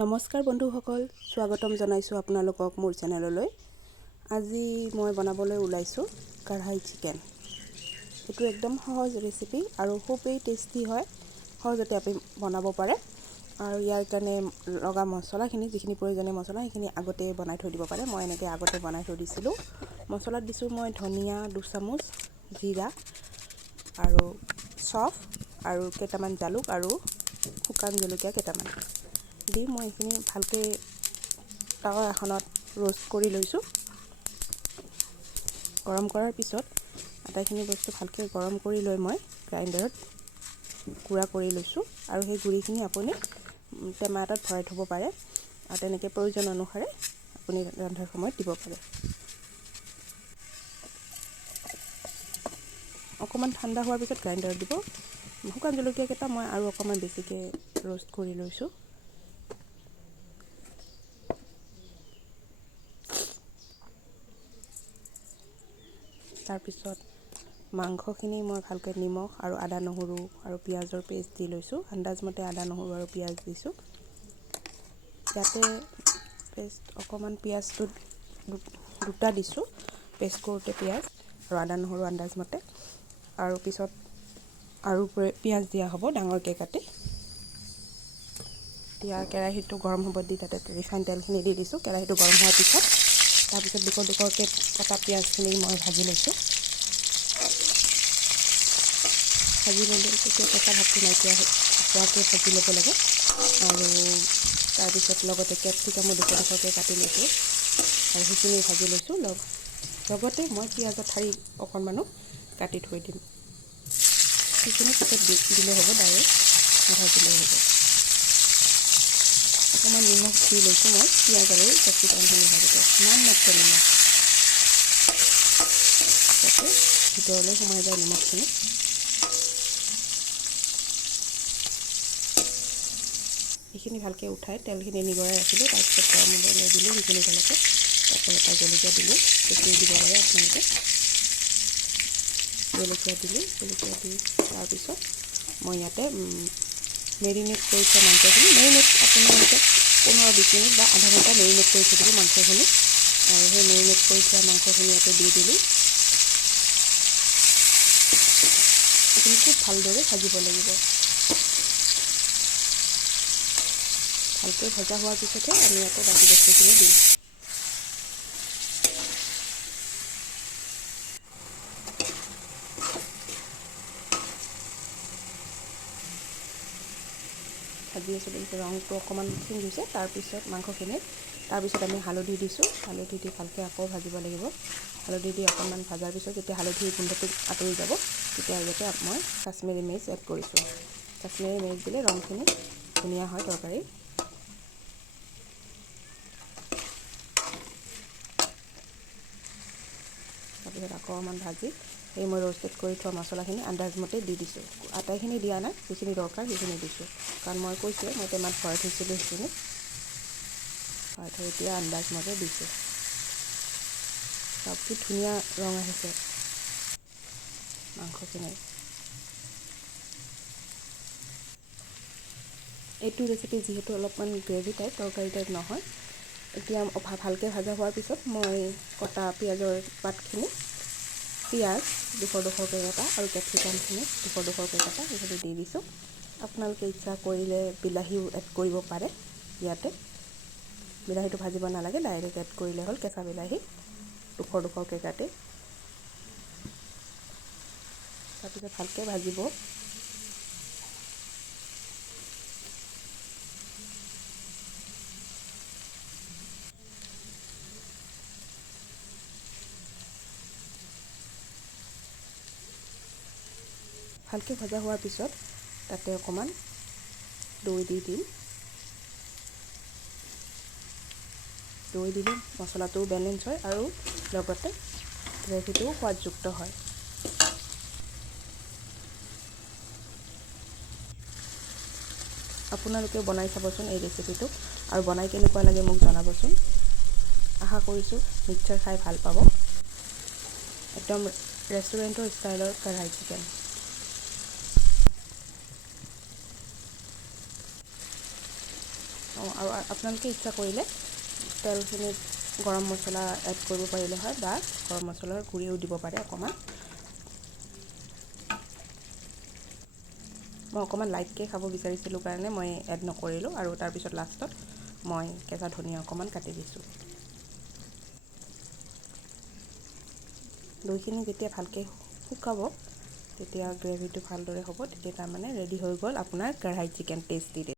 নমস্কাৰ বন্ধুসকল, স্বাগতম জনাইছোঁ আপোনালোকক মোৰ চেনেললৈ। আজি মই বনাবলৈ ওলাইছোঁ কঢ়াই চিকেন। এইটো একদম সহজ ৰেচিপি আৰু খুবেই টেষ্টি হয়। সহজতে আপুনি বনাব পাৰে আৰু ইয়াৰ কাৰণে লগা মছলাখিনি, যিখিনি প্ৰয়োজনীয় মছলা সেইখিনি আগতে বনাই থৈ দিব পাৰে। মই এনেকৈ আগতে বনাই থৈ দিছিলোঁ। মছলাত দিছোঁ মই ধনিয়া 2 চামুচ, জিৰা আৰু চফ আৰু কেইটামান জালুক আৰু শুকান জলকীয়া কেইটামান দি মই এইখিনি ভালকৈ টাৱা এখনত ৰোষ্ট কৰি লৈছোঁ। গৰম কৰাৰ পিছত আটাইখিনি বস্তু ভালকৈ গৰম কৰি লৈ মই গ্ৰাইণ্ডাৰত গুড়া কৰি লৈছোঁ আৰু সেই গুড়িখিনি আপুনি টেমা এটাত ভৰাই থ'ব পাৰে আৰু তেনেকৈ প্ৰয়োজন অনুসাৰে আপুনি ৰন্ধাৰ সময়ত দিব পাৰে। অকণমান ঠাণ্ডা হোৱাৰ পিছত গ্ৰাইণ্ডাৰত দিব। শুকান জলকীয়াকেইটা মই আৰু অকণমান বেছিকৈ ৰোষ্ট কৰি লৈছোঁ। তাৰপিছত মাংসখিনি মই ভালকৈ নিমখ আৰু আদা নহৰু আৰু পিঁয়াজৰ পেষ্ট দি লৈছোঁ। আন্দাজমতে আদা নহৰু আৰু পিঁয়াজ দিছোঁ। ইয়াতে পেষ্ট অকণমান পিঁয়াজটো দুটা দিছোঁ, পেষ্ট কৰোঁতে পিঁয়াজ আৰু আদা নহৰু আন্দাজমতে, আৰু পিছত আৰু পিঁয়াজ দিয়া হ'ব ডাঙৰকৈ কাটি। এতিয়া কেৰাহীটো গৰম হ'ব দি তাতে ৰিফাইন তেলখিনি দি দিছোঁ। কেৰাহীটো গৰম হোৱাৰ পিছত তাৰপিছত দুকৰকৈ কটা পিঁয়াজখিনি মই ভাজি লৈছোঁ। ভাজি ল'লে তেতিয়া কেঁচা ভাতটো নাইকিয়া হোৱাকৈ ভাজি ল'ব লাগে। আৰু তাৰপিছত লগতে কেপচিকামো দুকৰকৈ কাটি লৈছোঁ আৰু সেইখিনি ভাজি লৈছোঁ। লগতে মই পিঁয়াজৰ ঠাৰি অকণমানো কাটি থৈ দিম। সেইখিনি পিছত দিলে হ'ব, ডাইৰেক্ট নাভাজিলেও হ'ব। অকণমান নিমখ দি লৈছোঁ মই পিঁয়াজ আৰু কেপচিকামখিনি ভাজোঁতে, নামমাত্ৰ নিমখ, যাতে ভিতৰলৈ সোমাই যায় নিমখখিনি। সেইখিনি ভালকৈ উঠাই তেলখিনি নিগৰাই ৰাখিলোঁ। তাৰপিছত গৰম হ'বলৈ দিলোঁ সেইখিনি তেলতে। তাতে এটা জলকীয়া দিলোঁ, বেছি দিব পাৰে আপোনালোকে। জলকীয়া দিলোঁ, জলকীয়া দি তাৰপিছত মই ইয়াতে মেৰিনেট কৰি থোৱা মাংসখিনি, মেৰিনেট আপোনালোকে 15-20 মিনিট বা আধা ঘণ্টা মেৰিনেট কৰি থৈ দিব মাংসখিনি। আৰু সেই মেৰিনেট কৰি থোৱা মাংসখিনি ইয়াতে দি দিলোঁ। এইখিনি খুব ভালদৰে ভাজিব লাগিব। ভালকৈ ভজা হোৱাৰ পিছতহে আমি আকৌ বাকী বস্তুখিনি দিম। ভাজি আছোঁ, ৰংটো অকণমান চেঞ্জ হৈছে। তাৰপিছত তাৰপিছত আমি হালধি দিছোঁ। হালধি দি ভালকৈ আকৌ ভাজিব লাগিব। হালধি দি অকণমান ভজাৰ পিছত যেতিয়া হালধিৰ গোন্ধটো আঁতৰি যাব, তেতিয়া ইয়াতে মই কাশ্মীৰী মিৰ্চ এড কৰিছোঁ। কাশ্মীৰী মিৰ্চ দিলে ৰংখিনি ধুনীয়া হয় তৰকাৰী। তাৰপিছত আকৌ অকণমান ভাজি এই মই ৰোষ্টেড কৰি থোৱা মছলাখিনি আন্দাজমতে দি দিছোঁ। আটাইখিনি দিয়া নাই, যিখিনি দৰকাৰ সেইখিনি দিছোঁ, কাৰণ মই কৈছোঁ মই টেমাত ভৰাই থৈছিলোঁ। সেইখিনি ভৰাই থৈ এতিয়া আন্দাজমতে দিছোঁ। চাওক কি ধুনীয়া ৰং আহিছে মাংসখিনিৰ। এইটো ৰেচিপি যিহেতু অলপমান গ্ৰেভি টাইপ, তৰকাৰী টাইপ নহয়। এতিয়া ভালকৈ ভাজা হোৱাৰ পিছত মই কটা পিঁয়াজৰ পাতখিনি, পিঁয়াজ 200-200কৈ কটা আৰু কেপচিকামখিনি 200-200কৈ কটা সেইখিনি দি দিছোঁ। আপোনালোকে ইচ্ছা কৰিলে বিলাহীও এড কৰিব পাৰে। ইয়াতে বিলাহীটো ভাজিব নালাগে, ডাইৰেক্ট এড কৰিলে হ'ল। কেঁচা বিলাহী 200-200কৈ কাটি তাৰপিছত ভালকৈ ভাজিব। ভালকৈ ভজা হোৱাৰ পিছত তাতে অকণমান দৈ দি দিম। দৈ দিলে মছলাটোও বেলেঞ্চ হয় আৰু লগতে গ্ৰেভিটোও সোৱাদযুক্ত হয়। আপোনালোকে বনাই চাবচোন এই ৰেচিপিটো, আৰু বনাই কেনেকুৱা লাগে মোক জনাবচোন। আশা কৰিছোঁ নিশ্চয় খাই ভাল পাব। একদম ৰেষ্টুৰেণ্টৰ ষ্টাইলৰ কঢ়াই চিকেন। আৰু আপোনালোকে ইচ্ছা কৰিলে তেলখিনিত গৰম মছলা এড কৰিব পাৰিলে হয়, বা গৰম মছলাৰ গুড়িও দিব পাৰে অকণমান। মই অকণমান লাইটকৈ খাব বিচাৰিছিলোঁ কাৰণে মই এড নকৰিলোঁ, আৰু তাৰপিছত লাষ্টত মই কেঁচা ধনিয়া অকণমান কাটি দিছোঁ। দৈখিনি যেতিয়া ভালকৈ শুকাব, তেতিয়া গ্ৰেভিটো ভালদৰে হ'ব, তেতিয়া তাৰমানে ৰেডি হৈ গ'ল আপোনাৰ কঢ়াই চিকেন টেষ্টি।